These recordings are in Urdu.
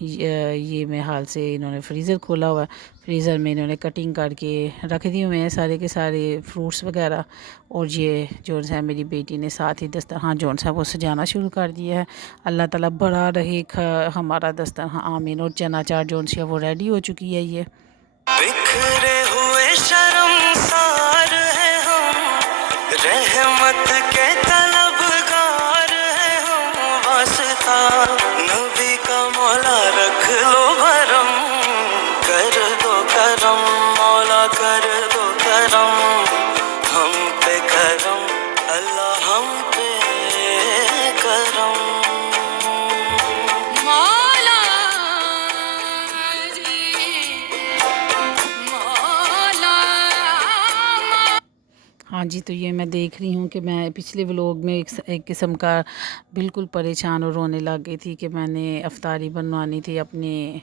یہ میں حال سے انہوں نے فریزر کھولا ہوا ہے، فریزر میں انہوں نے کٹنگ کر کے رکھ دی ہوئے ہیں سارے کے سارے فروٹس وغیرہ، اور یہ جو ہے میری بیٹی نے ساتھ ہی دسترخوان جو ہے وہ سجانا شروع کر دیا ہے۔ اللہ تعالیٰ بڑا رہے ہمارا دسترخوان، آمین۔ اور چنا چار جو ہے وہ ریڈی ہو چکی ہے یہ۔ بکھرے ہوئے شرمسار ہیں ہم، رحمت کے طلبگار ہیں ہم، واسطہ نبی کا مولا رکھ لو بھرم، کر دو کرم مولا کر دو کرم، ہم پہ کرم اللہ ہم پہ کرم۔ مولا ہاں جی، تو یہ میں دیکھ رہی ہوں کہ میں پچھلے ولاگ میں ایک قسم کا بالکل پریشان اور رونے لگ گئی تھی کہ میں نے افطاری بنوانی تھی اپنی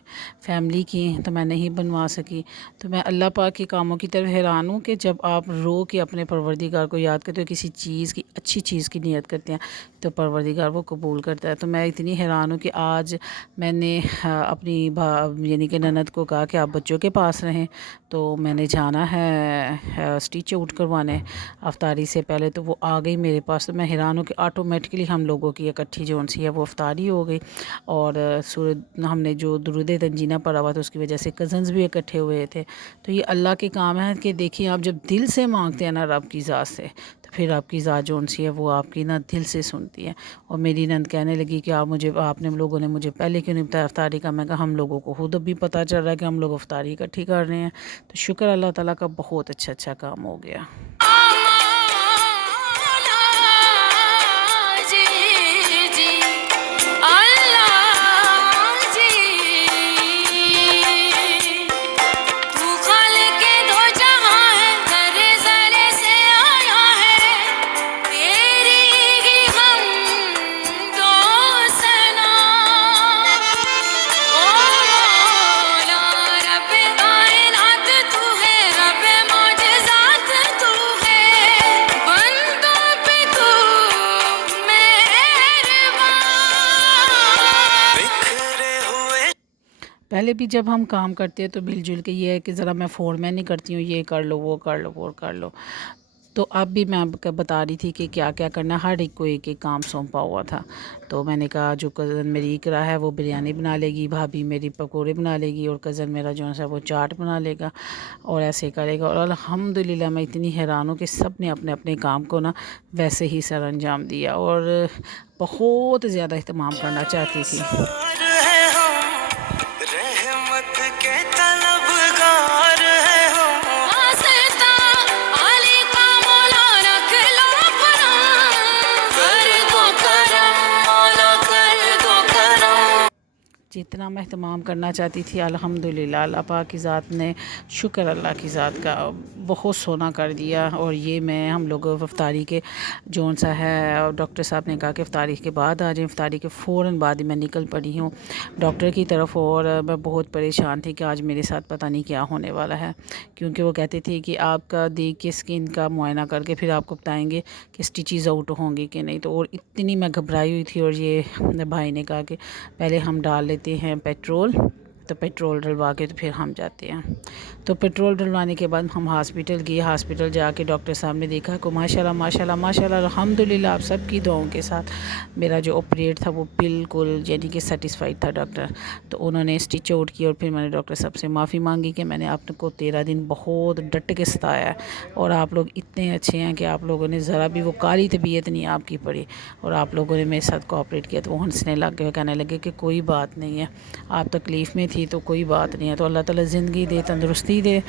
فیملی کی، تو میں نہیں بنوا سکی۔ تو میں اللہ پاک کے کاموں کی طرف حیران ہوں کہ جب آپ رو کے اپنے پروردگار کو یاد کرتے ہو، کسی چیز کی اچھی چیز کی نیت کرتے ہیں تو پروردگار وہ قبول کرتا ہے۔ تو میں اتنی حیران ہوں کہ آج میں نے اپنی یعنی کہ نند کو کہا کہ آپ بچوں کے پاس رہیں، تو میں نے جانا ہے اسٹیچ آؤٹ کروانے افطاری سے پہلے، تو وہ آ گئی میرے پاس۔ تو میں حیران ہوں کہ آٹومیٹکلی ہم لوگوں کی اکٹھی جو سی ہے وہ افطاری ہو گئی، اور ہم نے جو درود تنجینہ پڑھا ہوا تھا اس کی وجہ سے کزنز بھی اکٹھے ہوئے تھے۔ تو یہ اللہ کے کام ہے کہ دیکھیں آپ جب دل سے مانگتے ہیں نا رب کی ذات سے، تو پھر آپ کی ذات جو سی ہے وہ آپ کی نا دل سے سنتی ہے۔ اور میری نند کہنے لگی کہ آپ نے لوگوں نے مجھے پہلے کیوں نہیں بتایا افطاری کا؟ میں کہا ہم لوگوں کو خود ابھی پتہ چل رہا ہے کہ ہم لوگ افطاری اکٹھی کر رہے ہیں۔ تو شکر اللہ تعالیٰ کا، بہت اچھا کام ہو گیا۔ پہلے بھی جب ہم کام کرتے ہیں تو مل جل کے یہ ہے کہ ذرا میں فون میں نہیں کرتی ہوں، یہ کر لو وہ کر لو وہ کر لو۔ تو اب بھی میں بتا رہی تھی کہ کیا کیا کرنا، ہر ایک کو ایک ایک کام سونپا ہوا تھا۔ تو میں نے کہا جو کزن میری اقرا ہے وہ بریانی بنا لے گی، بھابھی میری پکوڑے بنا لے گی، اور کزن میرا جو ہے وہ چاٹ بنا لے گا، اور ایسے کرے گا۔ اور الحمدللہ میں اتنی حیران ہوں کہ سب نے اپنے اپنے کام کو نا ویسے ہی سر انجام دیا، اور بہت زیادہ اہتمام کرنا چاہتی تھی۔ جتنا میں اہتمام کرنا چاہتی تھی الحمدللہ اللہ پاک کی ذات نے، شکر اللہ کی ذات کا، بہت سونا کر دیا۔ اور یہ میں ہم لوگ افطاری کے جون سا ہے، اور ڈاکٹر صاحب نے کہا کہ افطاری کے بعد آ جائیں، افطاری کے فوراً بعد ہی میں نکل پڑی ہوں ڈاکٹر کی طرف، اور میں بہت پریشان تھی کہ آج میرے ساتھ پتہ نہیں کیا ہونے والا ہے، کیونکہ وہ کہتے تھے کہ آپ کا دیکھ کے اسکن کا معائنہ کر کے پھر آپ کو بتائیں گے کہ اسٹیچز آؤٹ ہوں گی کہ نہیں۔ تو اور اتنی میں گھبرائی ہوئی تھی، اور یہ بھائی نے کہا کہ پہلے ہم ڈال لیتے ہیں پیٹرول، تو پیٹرول ڈلوا کے تو پھر ہم جاتے ہیں۔ تو پیٹرول ڈلوانے کے بعد ہم ہاسپٹل گئے، ہاسپٹل جا کے ڈاکٹر صاحب نے دیکھا کہ ماشاءاللہ ماشاءاللہ ماشاءاللہ الحمدللہ آپ سب کی دعاؤں کے ساتھ میرا جو آپریٹ تھا وہ بالکل یعنی کہ سیٹسفائیڈ تھا ڈاکٹر۔ تو انہوں نے اسٹچ آؤٹ کیا، اور پھر میں نے ڈاکٹر صاحب سے معافی مانگی کہ میں نے آپ کو 13 دن بہت ڈٹ کے ستایا ہے، اور آپ لوگ اتنے اچھے ہیں کہ آپ لوگوں نے ذرا بھی وہ کالی طبیعت نہیں آپ کی پڑی، اور آپ لوگوں نے میرے ساتھ کوآپریٹ کیا۔ تو وہ ہنسنے لگ گئے، کہنے لگے کہ کوئی بات نہیں ہے، آپ تکلیف میں تھی تو کوئی بات نہیں ہے، تو اللہ تعالیٰ زندگی دے، تندرستی دے۔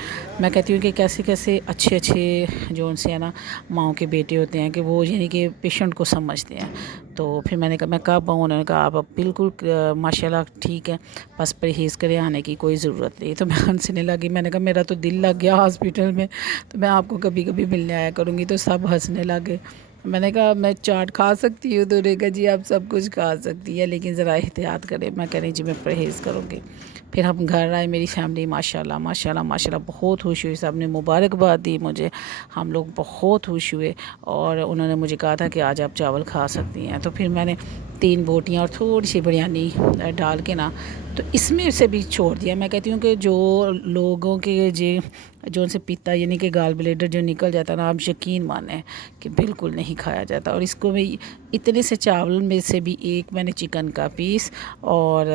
میں کہتی ہوں کہ کیسے کیسے اچھے جو ان سے ہے نا ماؤں کے بیٹے ہوتے ہیں کہ وہ یعنی کہ پیشنٹ کو سمجھتے ہیں۔ تو پھر میں نے کہا میں کب آؤں؟ انہوں نے کہا آپ بالکل ماشاءاللہ ٹھیک ہے، بس پرہیز کرے، آنے کی کوئی ضرورت نہیں۔ تو میں ہنسنے لگی، میں نے کہا میرا تو دل لگ گیا ہاسپٹل میں، تو میں آپ کو کبھی کبھی ملنے آیا کروں گی۔ تو سب ہنسنے لگے۔ میں نے کہا میں چاٹ کھا سکتی ہوں، تو انہوں نے کہا جی آپ سب کچھ کھا سکتی ہے لیکن ذرا احتیاط کریں۔ میں کہہ رہی جی میں پرہیز کروں گی۔ پھر ہم گھر آئے، میری فیملی ماشاءاللہ ماشاءاللہ ماشاءاللہ بہت خوش ہوئی، سب نے مبارکباد دی مجھے، ہم لوگ بہت خوش ہوئے، اور انہوں نے مجھے کہا تھا کہ آج آپ چاول کھا سکتی ہیں۔ تو پھر میں نے 3 بوٹیاں اور تھوڑی سی بریانی ڈال کے نا تو اس میں سے بھی چھوڑ دیا۔ میں کہتی ہوں کہ جو لوگوں کے جو ان سے پیتا یعنی کہ گال بلیڈر جو نکل جاتا ہے نا، آپ یقین مانیں کہ بالکل نہیں کھایا جاتا۔ اور اس کو میں اتنے سے چاول میں سے بھی ایک میں نے چکن کا پیس اور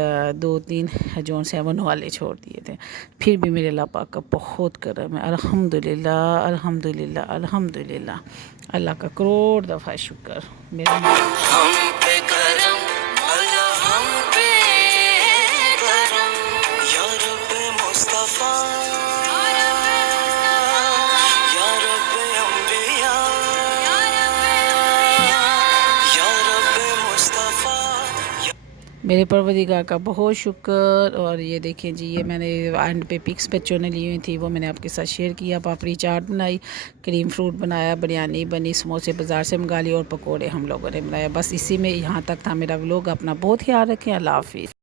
2-3 جو سے وہ نوالے چھوڑ دیے تھے۔ پھر بھی میرے اللہ پاک کا بہت کرم ہے، الحمدللہ الحمدللہ الحمدللہ، اللہ کا کروڑ دفعہ شکر۔ میرا ہم پہ کرم مولا ہم پہ کرم، یا رب مصطفیٰ یا رب انبیاء یا رب مصطفیٰ۔ میرے پروردگار کا بہت شکر۔ اور یہ دیکھیں جی، یہ میں نے اینڈ پہ پکس بچوں نے لی ہوئی تھی، وہ میں نے آپ کے ساتھ شیئر کیا۔ پاپڑی چاٹ بنائی، کریم فروٹ بنایا، بریانی بنی، سموسے بازار سے منگا لی، اور پکوڑے ہم لوگوں نے بنایا۔ بس اسی میں یہاں تک تھا میرا ولاگ۔ اپنا بہت خیال رکھیں، اللہ حافظ۔